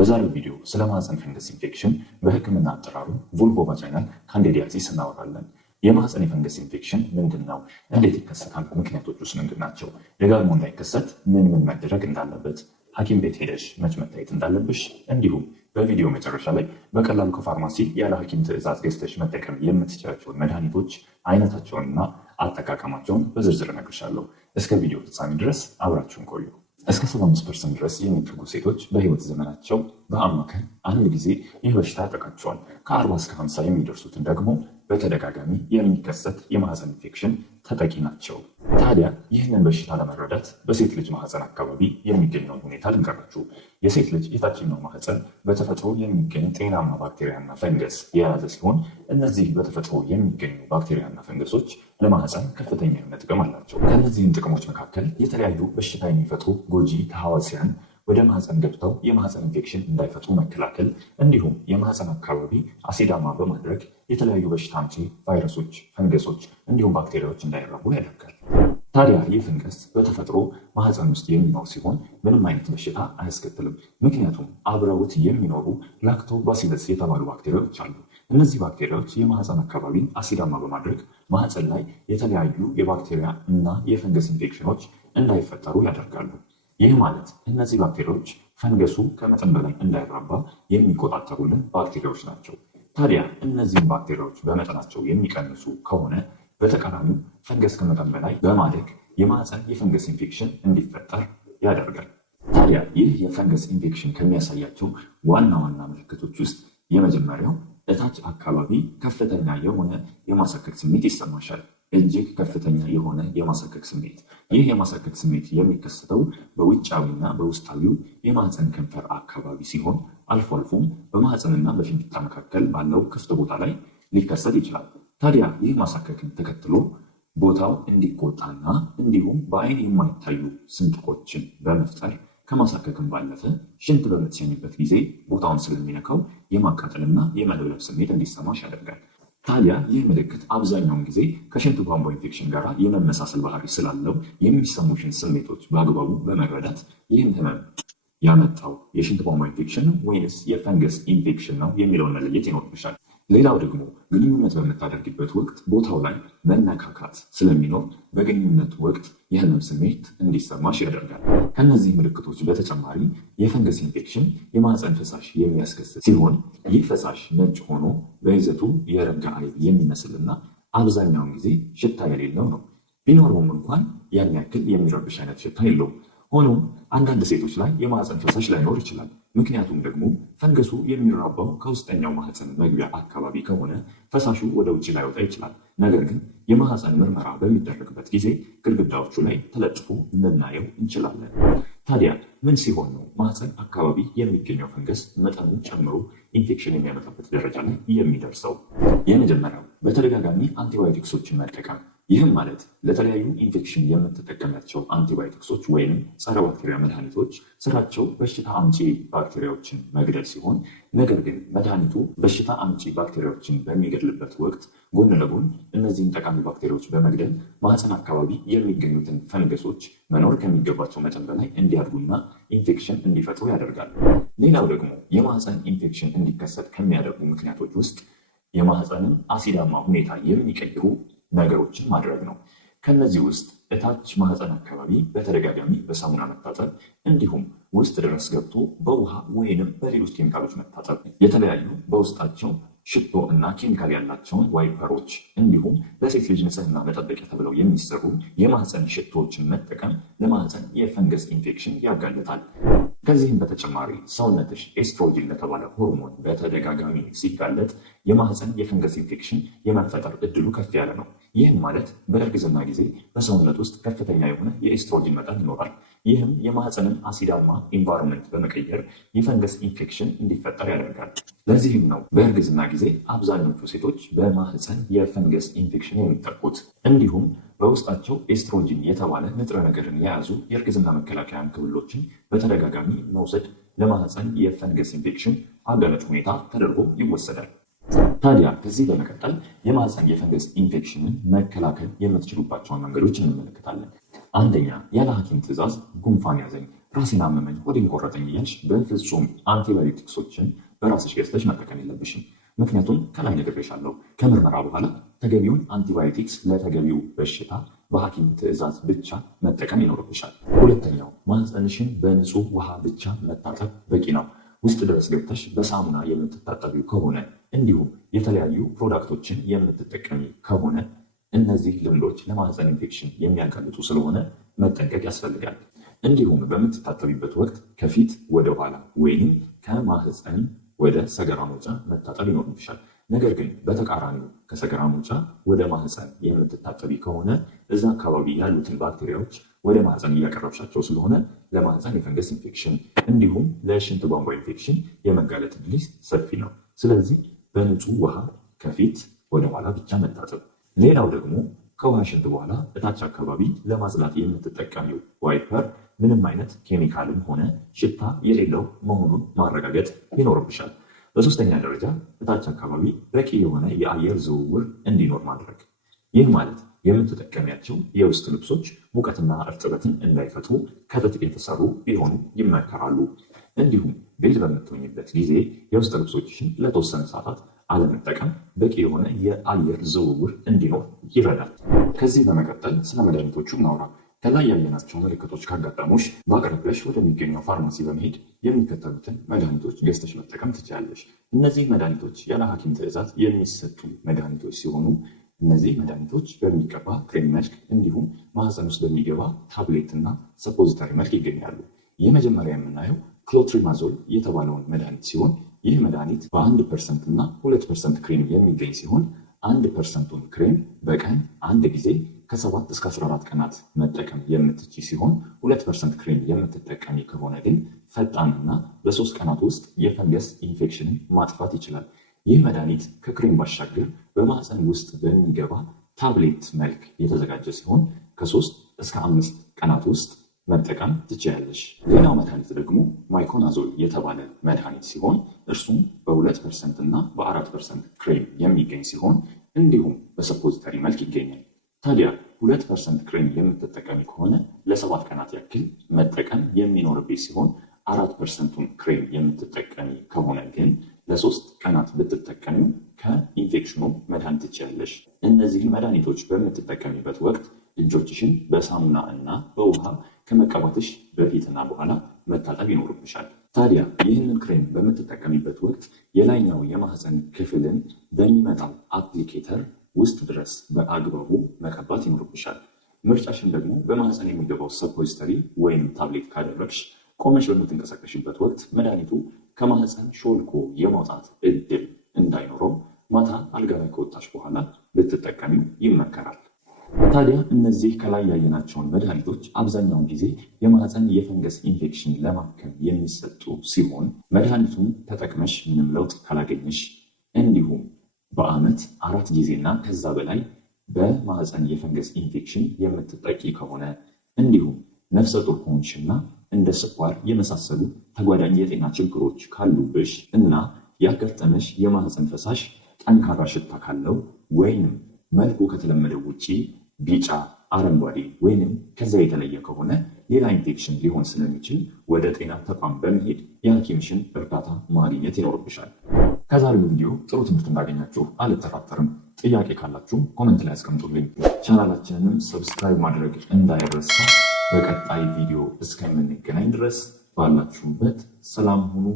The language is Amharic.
በዛሬው ቪዲዮ ስለ ማህፀን ፈንገስ ኢንፌክሽን በህክምና አጠራሩ ቫጃይናል ካንዲዲያሲስ እናወራለን። የማህፀን የፈንገስ ኢንፌክሽን ምንድን ነው? እንዴት ይከሰታል? ምክንያቶች ውስጥ ምንድን ናቸው? ደጋግሞ እንዳይከሰት ምን መደረግ እንዳለበት፣ ሐኪም ቤት ሄደሽ መች መታየት እንዳለብሽ፣ እንዲሁም በቪዲዮ መጨረሻ ላይ በቀላሉ ከፋርማሲ ያለ ሐኪም ትዕዛዝ ገዝተሽ መጠቀም የምትችላቸውን መድኃኒቶች አይነታቸውንና አጠቃቀማቸውን በዝርዝር እነግርሻለሁ። እስከ ቪዲዮ ፍጻሜ ድረስ አብራችሁን ቆዩ። እስከ 75% ድረስ የሚጠጉ ሴቶች በህይወት ዘመናቸው በአማካይ አንድ ጊዜ ይህ በሽታ ያጠቃቸዋል። ከ40 እስከ 50 የሚደርሱትን ደግሞ በተደጋጋሚ የሚከሰት የማህፀን ኢንፌክሽን ተጠቂ ናቸው። ታዲያ ይህንን በሽታ ለመረዳት በሴት ልጅ ማህፀን አካባቢ የሚገኘውን ሁኔታ ልንገራችሁ። የሴት ልጅ የታችኛው ማህፀን በተፈጥሮ የሚገኝ ጤናማ ባክቴሪያና ፈንገስ የያዘ ሲሆን እነዚህ በተፈጥሮ የሚገኙ ባክቴሪያና ፈንገሶች ለማህፀን ከፍተኛ የሆነ ጥቅም አላቸው። ከእነዚህም ጥቅሞች መካከል የተለያዩ በሽታ የሚፈጥሩ ጎጂ ተህዋሲያን ወደ ማህፀን ገብተው የማህፀን ኢንፌክሽን እንዳይፈጥሩ መከላከል፣ እንዲሁም የማህፀን አካባቢ አሲዳማ በማድረግ የተለያዩ በሽታ አምጪ ቫይረሶች፣ ፈንገሶች እንዲሁም ባክቴሪያዎች እንዳይራቡ ያደርጋል። ታዲያ ይህ ፈንገስ በተፈጥሮ ማህፀን ውስጥ የሚኖር ሲሆን ምንም አይነት በሽታ አያስከትልም። ምክንያቱም አብረውት የሚኖሩ ላክቶባሲለስ የተባሉ ባክቴሪያዎች አሉ። እነዚህ ባክቴሪያዎች የማህፀን አካባቢን አሲዳማ በማድረግ ማህፀን ላይ የተለያዩ የባክቴሪያ እና የፈንገስ ኢንፌክሽኖች እንዳይፈጠሩ ያደርጋሉ። ይህ ማለት እነዚህ ባክቴሪያዎች ፈንገሱ ከመጠን በላይ እንዳይራባ የሚቆጣጠሩልን ባክቴሪያዎች ናቸው። ታዲያ እነዚህን ባክቴሪያዎች በመጠናቸው የሚቀንሱ ከሆነ በተቃራኒው ፈንገስ ከመጠን በላይ በማደግ የማህፀን የፈንገስ ኢንፌክሽን እንዲፈጠር ያደርጋል። ታዲያ ይህ የፈንገስ ኢንፌክሽን ከሚያሳያቸው ዋና ዋና ምልክቶች ውስጥ የመጀመሪያው እታች አካባቢ ከፍተኛ የሆነ የማሳከክ ስሜት ይሰማሻል። እጅግ ከፍተኛ የሆነ የማሳከክ ስሜት። ይህ የማሳከክ ስሜት የሚከሰተው በውጫዊና በውስጣዊው የማህፀን ከንፈር አካባቢ ሲሆን አልፎ አልፎም በማህፀንና በፊንጢጣ መካከል ባለው ክፍት ቦታ ላይ ሊከሰት ይችላል። ታዲያ ይህ ማሳከክን ተከትሎ ቦታው እንዲቆጣና እንዲሁም በአይን የማይታዩ ስንጥቆችን በመፍጠር ከማሳከክን ባለፈ ሽንት በምትሸኝበት ጊዜ ቦታውን ስለሚነካው የማቃጠልና የመለብለብ ስሜት እንዲሰማሽ ያደርጋል። ታዲያ ይህ ምልክት አብዛኛውን ጊዜ ከሽንት ቧንቧ ኢንፌክሽን ጋር የመመሳሰል ባህሪ ስላለው የሚሰሙሽን ስሜቶች በአግባቡ በመረዳት ይህን ህመም ያመጣው የሽንት ቧንቧ ኢንፌክሽን ነው ወይንስ የፈንገስ ኢንፌክሽን ነው የሚለውን መለየት ይኖርብሻል። ሌላው ደግሞ ግንኙነት በምታደርግበት ወቅት ቦታው ላይ መነካካት ስለሚኖር በግንኙነት ወቅት የህመም ስሜት እንዲሰማሽ ያደርጋል። ከነዚህ ምልክቶች በተጨማሪ የፈንገስ ኢንፌክሽን የማህፀን ፈሳሽ የሚያስከስት ሲሆን ይህ ፈሳሽ ነጭ ሆኖ በይዘቱ የረጋ አይብ የሚመስልና አብዛኛውን ጊዜ ሽታ የሌለው ነው። ቢኖረውም እንኳን ያን ያክል የሚረብሽ አይነት ሽታ የለውም። ሆኖም አንዳንድ ሴቶች ላይ የማህፀን ፈሳሽ ላይኖር ይችላል። ምክንያቱም ደግሞ ፈንገሱ የሚራባው ከውስጠኛው ማህፀን መግቢያ አካባቢ ከሆነ ፈሳሹ ወደ ውጭ ላይወጣ ይችላል። ነገር ግን የማህፀን ምርመራ በሚደረግበት ጊዜ ግድግዳዎቹ ላይ ተለጥፎ ልናየው እንችላለን። ታዲያ ምን ሲሆን ነው ማህፀን አካባቢ የሚገኘው ፈንገስ መጠኑን ጨምሮ ኢንፌክሽን የሚያመጣበት ደረጃ ላይ የሚደርሰው? የመጀመሪያው በተደጋጋሚ አንቲባዮቲክሶችን መጠቀም። ይህም ማለት ለተለያዩ ኢንፌክሽን የምትጠቀማቸው አንቲባዮቲክሶች ወይም ጸረ ባክቴሪያ መድኃኒቶች ስራቸው በሽታ አምጪ ባክቴሪያዎችን መግደል ሲሆን፣ ነገር ግን መድኃኒቱ በሽታ አምጪ ባክቴሪያዎችን በሚገድልበት ወቅት ጎን ለጎን እነዚህን ጠቃሚ ባክቴሪያዎች በመግደል ማህፀን አካባቢ የሚገኙትን ፈንገሶች መኖር ከሚገባቸው መጠን በላይ እንዲያድጉና ኢንፌክሽን እንዲፈጥሩ ያደርጋል። ሌላው ደግሞ የማህፀን ኢንፌክሽን እንዲከሰት ከሚያደርጉ ምክንያቶች ውስጥ የማህፀንን አሲዳማ ሁኔታ የሚቀይሩ ነገሮችን ማድረግ ነው። ከነዚህ ውስጥ እታች ማህፀን አካባቢ በተደጋጋሚ በሳሙና መታጠብ፣ እንዲሁም ውስጥ ድረስ ገብቶ በውሃ ወይንም በሌሎች ኬሚካሎች መታጠብ፣ የተለያዩ በውስጣቸው ሽቶ እና ኬሚካል ያላቸውን ዋይፐሮች እንዲሁም ለሴት ልጅ ንጽህና መጠበቂያ ተብለው የሚሰሩ የማህፀን ሽቶዎችን መጠቀም ለማህፀን የፈንገስ ኢንፌክሽን ያጋልጣል። ከዚህም በተጨማሪ ሰውነትሽ ኤስትሮጂን ለተባለ ሆርሞን በተደጋጋሚ ሲጋለጥ የማህፀን የፈንገስ ኢንፌክሽን የመፈጠር እድሉ ከፍ ያለ ነው። ይህም ማለት በእርግዝና ጊዜ በሰውነት ውስጥ ከፍተኛ የሆነ የኤስትሮጂን መጠን ይኖራል። ይህም የማህፀንን አሲዳማ ኢንቫይሮንመንት በመቀየር የፈንገስ ኢንፌክሽን እንዲፈጠር ያደርጋል። ለዚህም ነው በእርግዝና ጊዜ አብዛኞቹ ሴቶች በማህፀን የፈንገስ ኢንፌክሽን የሚጠቁት። እንዲሁም በውስጣቸው ኤስትሮጂን የተባለ ንጥረ ነገርን የያዙ የእርግዝና መከላከያ ክብሎችን በተደጋጋሚ መውሰድ ለማህፀን የፈንገስ ኢንፌክሽን አጋላጭ ሁኔታ ተደርጎ ይወሰዳል። ታዲያ ከዚህ በመቀጠል የማህፀን የፈንገስ ኢንፌክሽንን መከላከል የምትችሉባቸውን መንገዶች እንመለከታለን። አንደኛ፣ ያለ ሐኪም ትዕዛዝ ጉንፋን ያዘኝ፣ ራሴን አመመኝ፣ ሆዴን ቆረጠኝ እያልሽ በፍጹም አንቲባዮቲክሶችን በራስሽ ገዝተሽ መጠቀም የለብሽም። ምክንያቱም ከላይ ነግሬሻለሁ፣ ከምርመራ በኋላ ተገቢውን አንቲባዮቲክስ ለተገቢው በሽታ በሐኪም ትዕዛዝ ብቻ መጠቀም ይኖርብሻል። ሁለተኛው፣ ማህፀንሽን በንጹህ ውሃ ብቻ መታጠብ በቂ ነው። ውስጥ ድረስ ገብተሽ በሳሙና የምትታጠቢው ከሆነ እንዲሁም የተለያዩ ፕሮዳክቶችን የምትጠቀሚ ከሆነ እነዚህ ልምዶች ለማህፀን ኢንፌክሽን የሚያጋልጡ ስለሆነ መጠንቀቅ ያስፈልጋል። እንዲሁም በምትታጠቢበት ወቅት ከፊት ወደ ኋላ ወይም ከማህፀን ወደ ሰገራ መውጫ መታጠብ ይኖርብሻል። ነገር ግን በተቃራኒው ከሰገራ መውጫ ወደ ማህፀን የምትታጠቢ ከሆነ እዛ አካባቢ ያሉትን ባክቴሪያዎች ወደ ማህፀን እያቀረብሻቸው ስለሆነ ለማህፀን የፈንገስ ኢንፌክሽን እንዲሁም ለሽንት ቧንቧ ኢንፌክሽን የመጋለጥ ዕድል ሰፊ ነው። ስለዚህ በንጹህ ውሃ ከፊት ወደ ኋላ ብቻ መታጠብ። ሌላው ደግሞ ከውሃ ሽንት በኋላ እታች አካባቢ ለማጽዳት የምትጠቀሚው ዋይፐር ምንም አይነት ኬሚካልም ሆነ ሽታ የሌለው መሆኑን ማረጋገጥ ይኖርብሻል። በሶስተኛ ደረጃ እታች አካባቢ በቂ የሆነ የአየር ዝውውር እንዲኖር ማድረግ። ይህ ማለት የምትጠቀሚያቸው የውስጥ ልብሶች ሙቀትና እርጥበትን እንዳይፈጥሩ ከጥጥ የተሰሩ ቢሆኑ ይመከራሉ። እንዲሁም ቤት በምትሆኝበት ጊዜ የውስጥ ልብሶችሽን ለተወሰነ ሰዓታት አለመጠቀም በቂ የሆነ የአየር ዝውውር እንዲኖር ይረዳል። ከዚህ በመቀጠል ስለ መድኃኒቶቹ እናውራ። ከላይ ያየናቸው ምልክቶች ካጋጠሙሽ በአቅራቢያሽ ወደሚገኘው ፋርማሲ በመሄድ የሚከተሉትን መድኃኒቶች ገዝተሽ መጠቀም ትችላለሽ። እነዚህ መድኃኒቶች ያለ ሐኪም ትዕዛዝ የሚሰጡ መድኃኒቶች ሲሆኑ እነዚህ መድኃኒቶች በሚቀባ ክሬም መልክ እንዲሁም ማህፀን ውስጥ በሚገባ ታብሌት እና ሰፖዚተሪ መልክ ይገኛሉ። የመጀመሪያ የምናየው ክሎትሪማዞል የተባለውን መድኃኒት ሲሆን ይህ መድኃኒት በ1% እና 2% ክሬም የሚገኝ ሲሆን 1%ቱን ክሬም በቀን አንድ ጊዜ ከ7 እስከ 14 ቀናት መጠቀም የምትችይ ሲሆን 2% ክሬም የምትጠቀሚ ከሆነ ግን ፈጣንና በ3 ቀናት ውስጥ የፈንገስ ኢንፌክሽንን ማጥፋት ይችላል። ይህ መድኃኒት ከክሬም ባሻገር በማህፀን ውስጥ በሚገባ ታብሌት መልክ የተዘጋጀ ሲሆን ከ3 እስከ 5 ቀናት ውስጥ መጠቀም ትችላለሽ። ሌላው መድኃኒት ደግሞ ማይኮናዞል የተባለ መድኃኒት ሲሆን እርሱም በ2% እና በ4% ክሬም የሚገኝ ሲሆን እንዲሁም በሰፖዚተሪ መልክ ይገኛል። ታዲያ 2% ክሬም የምትጠቀሚ ከሆነ ለ7 ቀናት ያክል መጠቀም የሚኖርብሽ ሲሆን 4%ቱን ክሬም የምትጠቀሚ ከሆነ ግን ለ3 ቀናት ብትጠቀሚው ከኢንፌክሽኑ መዳን ትችላለሽ። እነዚህን መድኃኒቶች በምትጠቀሚበት ወቅት እጆችሽን በሳሙና እና በውሃ ከመቀባትሽ በፊትና በኋላ መታጠብ ይኖርብሻል። ታዲያ ይህንን ክሬም በምትጠቀሚበት ወቅት የላይኛው የማህፀን ክፍልን በሚመጣው አፕሊኬተር ውስጥ ድረስ በአግባቡ መቀባት ይኖርብሻል። ምርጫሽን ደግሞ በማህፀን የሚገባው ሰፖዚተሪ ወይም ታብሌት ካደረግሽ ቆመሽ በምትንቀሳቀሽበት ወቅት መድኃኒቱ ከማህፀን ሾልኮ የማውጣት እድል እንዳይኖረው ማታ አልጋ ላይ ከወጣሽ በኋላ ልትጠቀሚው ይመከራል። ታዲያ እነዚህ ከላይ ያየናቸውን መድኃኒቶች አብዛኛውን ጊዜ የማህፀን የፈንገስ ኢንፌክሽን ለማከም የሚሰጡ ሲሆን መድኃኒቱን ተጠቅመሽ ምንም ለውጥ ካላገኘሽ እንዲሁም በዓመት 4 ጊዜና ከዛ በላይ በማህፀን የፈንገስ ኢንፌክሽን የምትጠቂ ከሆነ እንዲሁም ነፍሰ ጡር ከሆንሽና እንደ ስኳር የመሳሰሉ ተጓዳኝ የጤና ችግሮች ካሉብሽ እና ያጋጠመሽ የማህፀን ፈሳሽ ጠንካራ ሽታ ካለው ወይንም መልኩ ከተለመደው ውጪ ቢጫ፣ አረንጓዴ ወይንም ከዛ የተለየ ከሆነ ሌላ ኢንፌክሽን ሊሆን ስለሚችል ወደ ጤና ተቋም በመሄድ የሐኪምሽን እርዳታ ማግኘት ይኖርብሻል። ከዛሬው ቪዲዮ ጥሩ ትምህርት እንዳገኛችሁ አልጠራጠርም። ጥያቄ ካላችሁ ኮመንት ላይ አስቀምጡልኝ። ቻናላችንንም ሰብስክራይብ ማድረግ እንዳይረሳ። በቀጣይ ቪዲዮ እስከምንገናኝ ድረስ ባላችሁበት ሰላም ሁኑ።